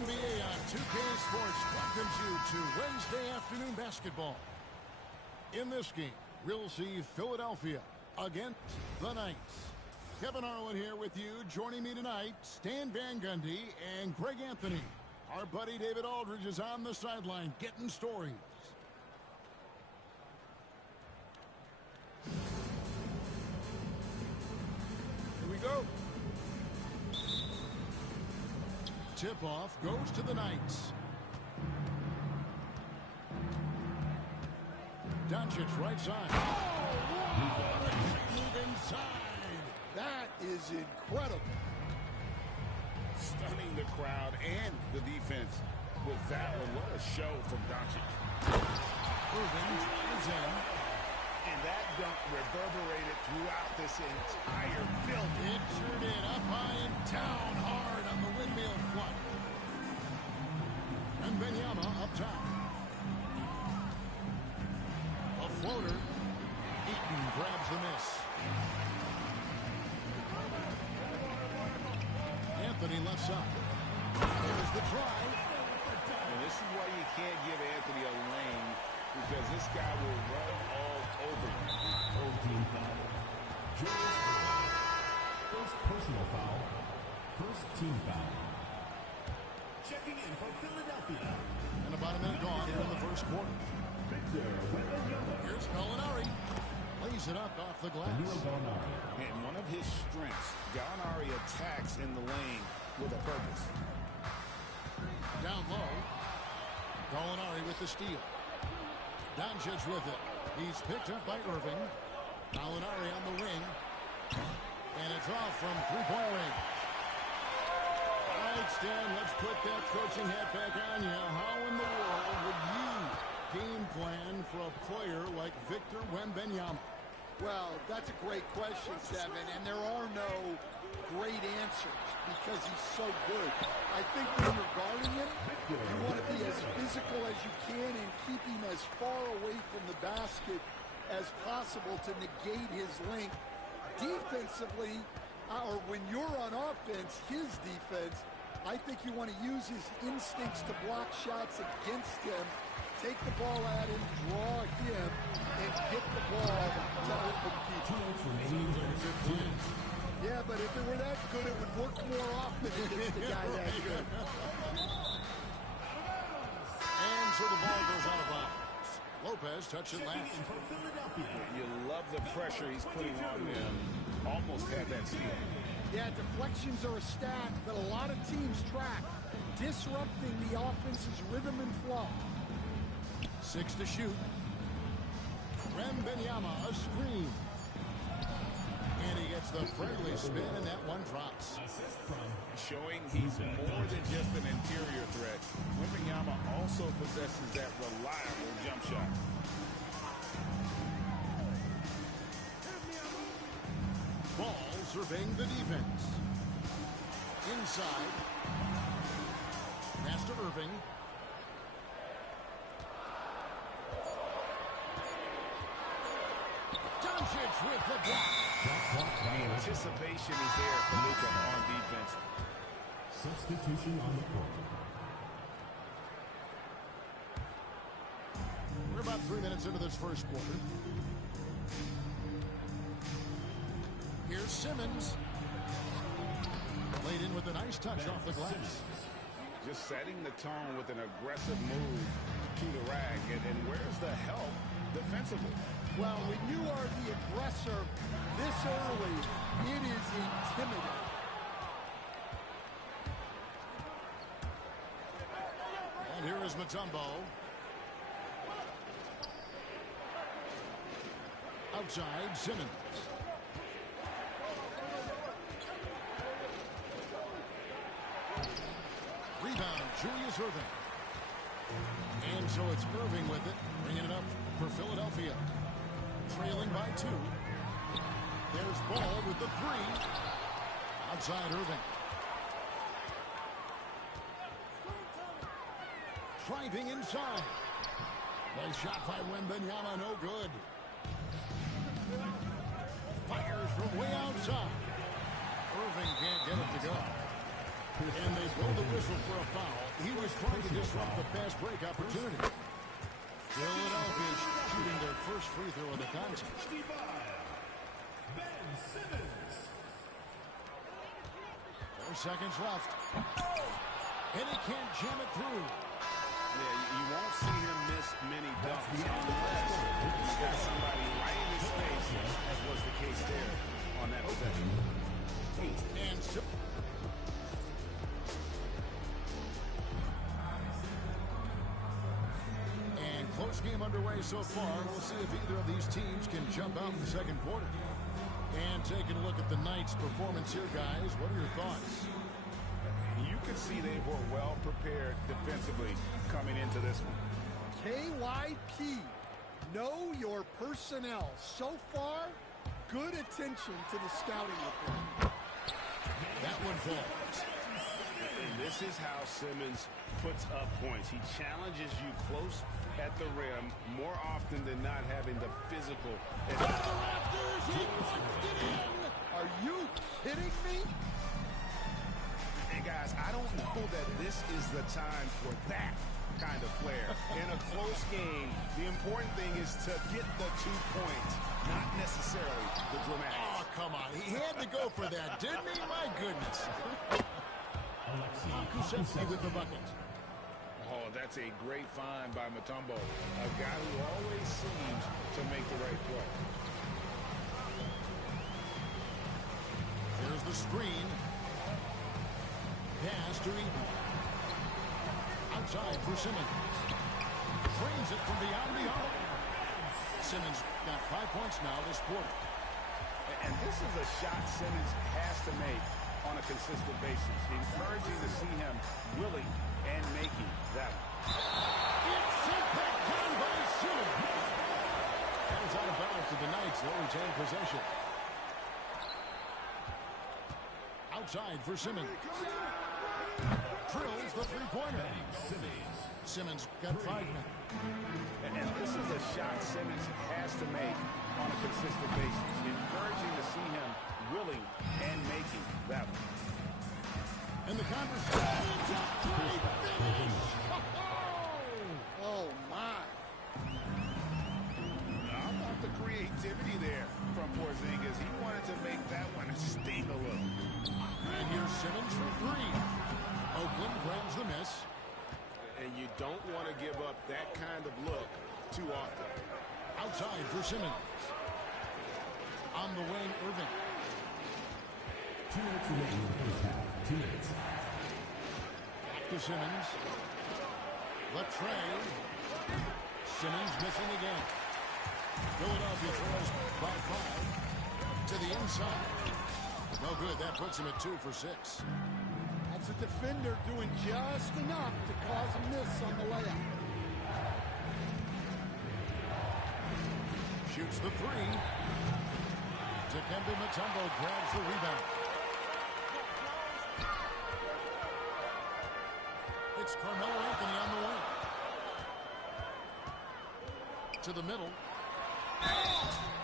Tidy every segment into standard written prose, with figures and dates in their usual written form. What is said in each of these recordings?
NBA on 2K Sports welcomes you to Wednesday afternoon basketball. In this game, we'll see Philadelphia against the Knights. Kevin Harlan here with you. Joining me tonight, Stan Van Gundy and Greg Anthony. Our buddy David Aldridge is on the sideline getting stories. Here we go. Tip-off goes to the Knights. Doncic right side. Oh, what a quick move inside. That is incredible. Stunning the crowd and the defense with that one. What a show from Doncic. Irving is in. And that dunk reverberated throughout this entire building. It sure did. Up high and down hard on the windmill front. And Benyama up top. A floater. Eaton grabs the miss. Anthony left side. There's the drive. And this is why you can't give Anthony a lane, because this guy will run all over you. Old team foul. First personal foul. First team foul. Checking in for Philadelphia. And about a minute gone here in the first quarter. Here's Gallinari. Lays it up off the glass. And one of his strengths, Gallinari attacks in the lane with a purpose. Down low. Gallinari with the steal. Doncic with it. He's picked up by Irving. Gallinari on the wing. And it's off from three-point range. All right, Stan, let's put that coaching hat back on you. How in the world would you game plan for a player like Victor Wembanyama? Well, that's a great question, Kevin, and there are no great answers because he's so good. I think when you're guarding him, you want to be as physical as you can and keep him as far away from the basket as possible to negate his length. Defensively, or when you're on offense, his defense, I think you want to use his instincts to block shots against him, take the ball at him, draw him, and get the ball to open people. Yeah, but if it were that good, it would work more often against the guy that good. And so the ball goes out of bounds. Lopez touched it last. You love the pressure he's putting on them. Almost had that steal. Yeah, deflections are a stat that a lot of teams track, disrupting the offense's rhythm and flow. 6 to shoot. Wembanyama, a screen. And he gets the friendly spin, and that one drops. Showing he's more than just an interior threat. Wembanyama also possesses that reliable jump shot. Ball surveying the defense. Inside. Pass to Irving. Doncic with the block. The anticipation is there for Luka on defense. Substitution on the court. We're about 3 minutes into this first quarter. Here's Simmons. Laid in with a nice touch off the glass. Just setting the tone with an aggressive move to the rack. And where's the help defensively? Well, when you are the aggressor this early, it is intimidating. And here is Mutombo. Outside, Simmons. Rebound, Julius Irving. And so it's Irving with it, bringing it up for Philadelphia. Trailing by 2. There's Ball with the 3. Outside Irving. Driving inside. Nice shot by Wembanyama, no good. Fires from way outside. Irving can't get it to go. And they blow the whistle for a foul. He was trying to disrupt the fast break opportunity. Philadelphia shooting their first free throw of the contest. 4 seconds left. And he can't jam it through. Yeah, you won't see him miss many dunks unless he's got somebody right in his face, as was the case there on that possession. And so close game underway so far. We'll see if either of these teams can jump out in the second quarter. And taking a look at the Knights' performance here, guys, what are your thoughts? You can see they were well prepared defensively coming into this one. KYP, know your personnel. So far, good attention to the scouting report. That one falls. And this is how Simmons puts up points. He challenges you close at the rim more often than not, having the physical. The Raptors, he punched it in. Are you kidding me? Hey guys, I don't know that this is the time for that kind of flair. In a close game, the important thing is to get the 2 points, not necessarily the dramatics. Oh, come on. He had to go for that, didn't he? My goodness. Kuczynski with the bucket. Oh, that's a great find by Mutombo, a guy who always seems to make the right play. There's the screen. Pass to Eaton. Outside for Simmons. Trains it from beyond the arc. Simmons got 5 points now this quarter. And this is a shot Simmons has to make on a consistent basis. Encouraging to see him willing and making that one. It's sent back down by Simmons. And it's out of bounds to the Knights. They'll retain possession. Outside for Simmons. Drills the three-pointer. Simmons got 5 minutes. And this is a shot Simmons has to make on a consistent basis. Encouraging to see him willing and making that one. And the conversation is a great finish. Oh, my. How about the creativity there from Porzingis? He wanted to make that one sting a little. And here's Simmons for 3. Oakland grabs the miss. And you don't want to give up that kind of look too often. Outside for Simmons. On the wing, Irving. 2 minutes remaining in the first half. 2 minutes. Back to Simmons. Latrey. Simmons missing again. Philadelphia throws by 5 to the inside. No good. That puts him at 2 for 6. That's a defender doing just enough to cause a miss on the layup. Shoots the 3. Dikembe Mutombo grabs the rebound. It's Carmelo Anthony on the wing. To the middle.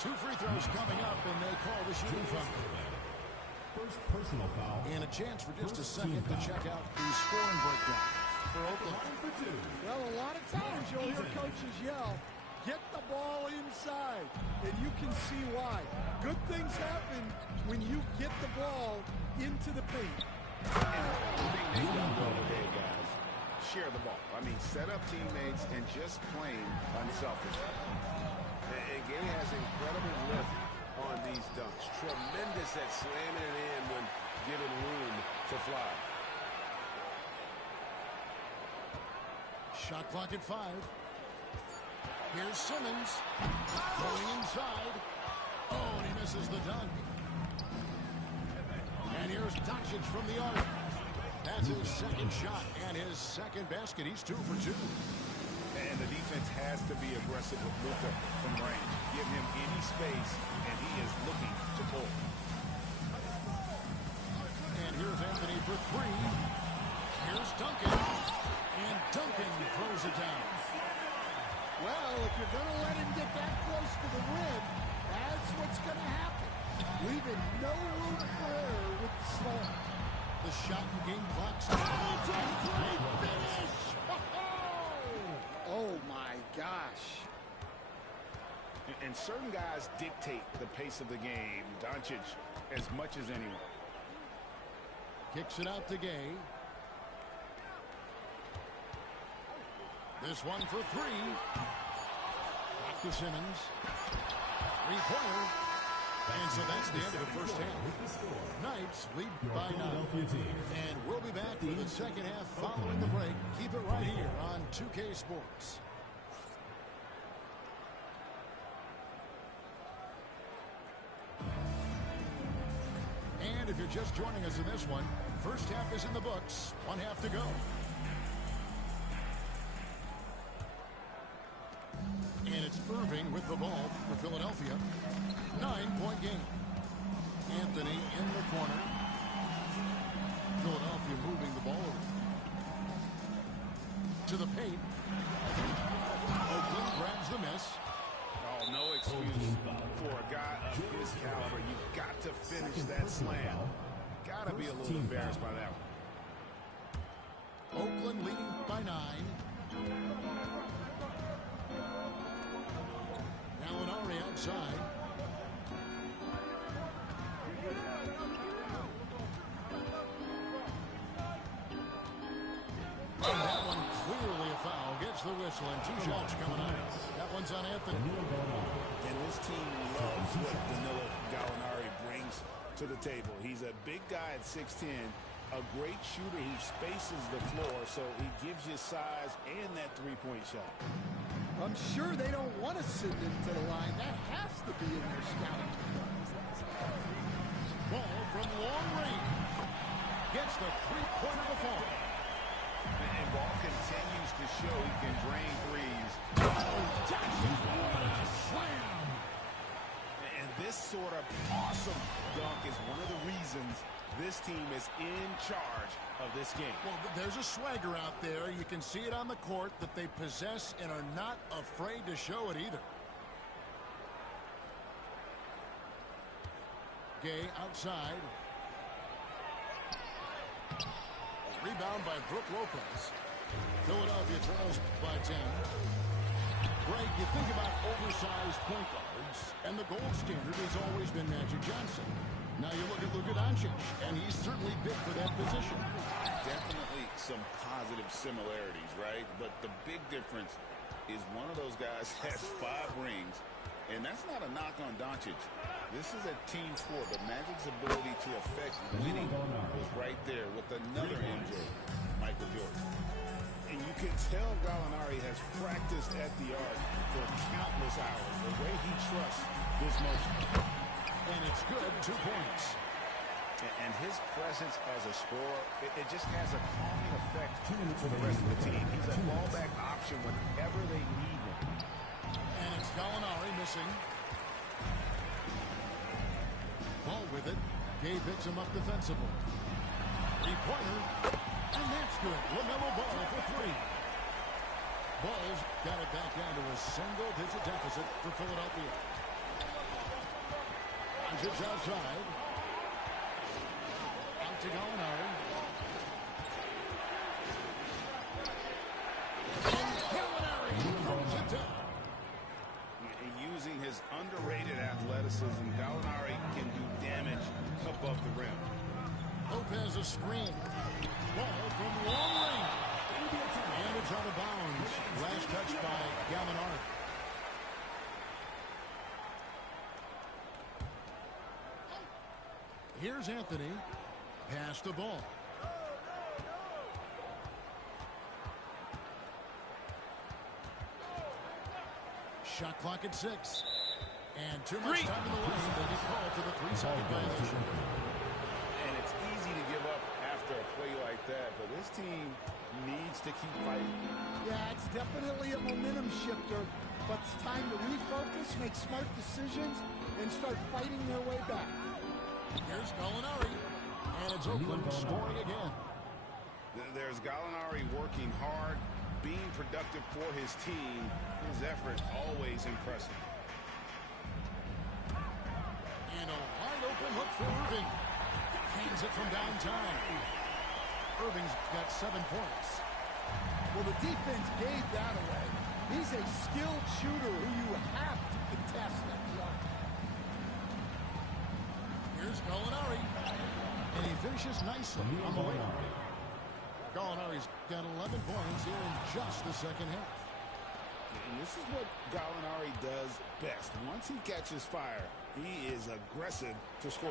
2 free throws coming up, and they call the shooting foul. First personal foul. And a chance for just a second to check out the scoring breakdown for Oakland. Well, a lot of times you'll hear coaches yell, get the ball inside, and you can see why. Good things happen when you get the ball into the paint. And the thing they done well today, guys, share the ball. I mean, set up teammates and just plain unselfish. And Gay has incredible lift on these dunks. Tremendous at slamming it in when given room to fly. Shot clock at 5. Here's Simmons going inside. Oh, and he misses the dunk. And here's Doncic from the arc. That's his second shot and his second basket. He's 2 for 2. And the defense has to be aggressive with Luka from range. Give him any space, and he is looking to pull. And here's Anthony for 3. Here's Duncan. And Duncan throws it down. Well, if you're going to let him get that close to the rim, that's what's going to happen. Leaving no room for error with the slam. The shot and game clock starts. Great finish! Oh, my gosh. And certain guys dictate the pace of the game. Doncic as much as anyone. Kicks it out to Gay. This one for three. Back to Simmons. Three-pointer. And so that's the end of the first half. Knights lead by 9. And we'll be back for the second half following the break. Keep it right here on 2K Sports. And if you're just joining us in this one, first half is in the books. One half to go. And it's Irving with the ball for Philadelphia. 9-point game. Anthony in the corner. Philadelphia moving the ball over. To the paint. Oakland grabs the miss. Oh, no excuse for a guy of his caliber. You've got to finish that slam. Got to be a little embarrassed by that one. Oakland leading by 9. Gallinari outside. And that one clearly a foul. Gets the whistle and 2 shots coming out. That one's on Anthony. And this team loves what Danilo Gallinari brings to the table. He's a big guy at 6'10", a great shooter who spaces the floor, so he gives you size and that three-point shot. I'm sure they don't want to send him to the line. That has to be in their scouting. Ball from long range. Gets the three-pointer to fall. And Ball continues to show he can drain threes. Oh, Jackson, what a slam! And this sort of awesome dunk is one of the reasons this team is in charge of this game. Well, there's a swagger out there. You can see it on the court that they possess and are not afraid to show it either. Gay outside. Rebound by Brook Lopez. Philadelphia trails by 10. Greg, you think about oversized point guards, and the gold standard has always been Magic Johnson. Now you look at Luka Doncic, and he's certainly big for that position. Definitely some positive similarities, right? But the big difference is one of those guys has 5 rings, and that's not a knock on Doncic. This is a team sport, but Magic's ability to affect winning was right there with another MJ, Michael Jordan. And you can tell Gallinari has practiced at the arc for countless hours, the way he trusts this motion. And it's good, 2 points. And his presence as a scorer, it just has a calming effect for the rest of the team. He's a fallback option whenever they need him. And it's Gallinari missing. Ball with it. Gay picks him up defensively. Three-pointer. And that's good. LaMelo Ball for 3. Ball's got it back down to a single-digit deficit for Philadelphia. Doncic outside. Out to Gallinari. And Gallinari throws it down. Using his underrated athleticism, Gallinari can do damage above the rim. Lopez a screen. Ball from long range. And it's out of bounds. Last touch by Gallinari. Here's Anthony. Pass the ball. Shot clock at 6. And too much time in the lane. They get called for the 3-second violation. And it's easy to give up after a play like that, but this team needs to keep fighting. Yeah, it's definitely a momentum shifter, but it's time to refocus, make smart decisions, and start fighting their way back. Here's Gallinari. And it's Oakland scoring again. There's Gallinari working hard, being productive for his team. His effort always impressive. And a wide open look for Irving. Backhands it from downtown. Irving's got 7 points. Well, the defense gave that away. He's a skilled shooter who you have to contest that shot. Here's Gallinari. And he finishes nicely on the way. Gallinari's got 11 points here in just the second half. And this is what Gallinari does best. Once he catches fire, he is aggressive to score.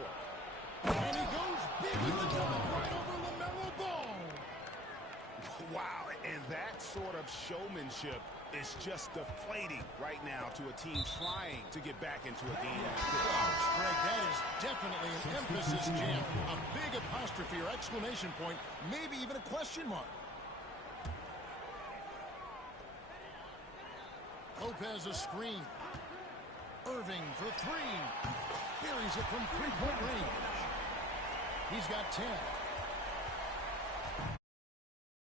And he goes big with the jump right over LaMelo Ball. Wow, and that sort of showmanship is just deflating right now to a team trying to get back into a game. Greg, that is definitely an emphasis jam. A big apostrophe or exclamation point, maybe even a question mark. Lopez a screen. Irving for 3. Buries it from 3-point range. He's got 10.